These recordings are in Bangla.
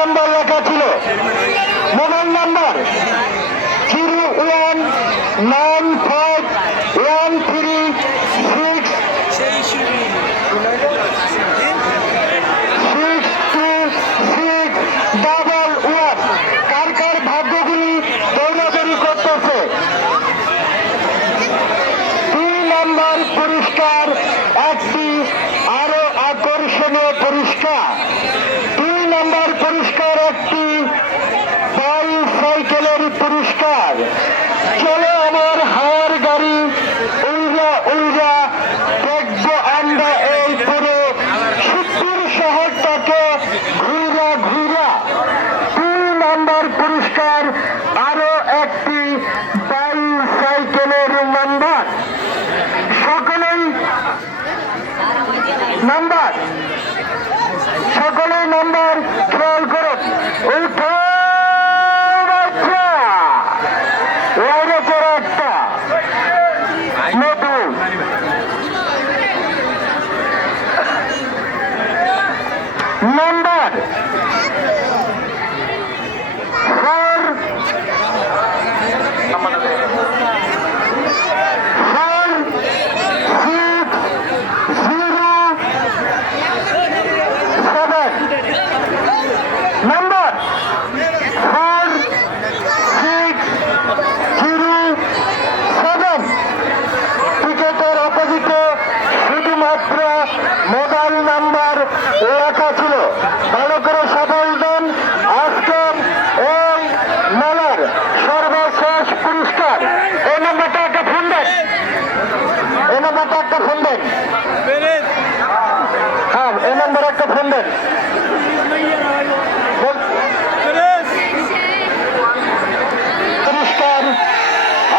নাম্বার লেখা ছিল। মোবাইল নাম্বার 019136 কার কার ভাগ্যগুলি দৌড়াদৌড়ি করতেছে। 2 নাম্বার পুরস্কার একটি আরো আকর্ষণীয় পুরস্কার। 2 নাম্বার পুরস্কার একটি বাইসাইকেলের পুরস্কার। চলো আমার হাওয়ার গাড়ি উড়া উড়া দেখবো আমরা এই পুরো শিবপুর শহরটাকে ঘুরা ঘুরা। 2 নাম্বার পুরস্কার আরো একটি বাইসাইকেলের নাম্বার। সকলেই নাম্বার খেয়াল করো। উঠো বাচ্চা, ওরে করে একটা নতুন নাম্বার 4607 নাম্বার 4607 টিকেটের অপোজিটে শুধুমাত্র মোবাইল নাম্বার লেখা ছিল। ভালো করে সফল দেন আজকের এই মেলার সর্বশেষ পুরস্কার। এই নাম্বারটা একটা ফোন দেন, এই নাম্বারটা একটা ফোন দেন। হ্যাঁ, এই নাম্বারে একটা ফোন দেন। পুরস্কার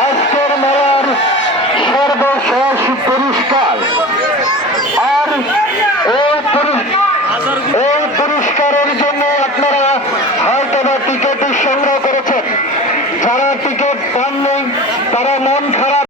আজকের মেলার সর্বশেষ পুরস্কার। আর এই পুরস্কারের জন্য আপনারা হয়তো বা টিকিট সংগ্রহ করেছেন। যারা টিকিট পাননি তারা মন খারাপ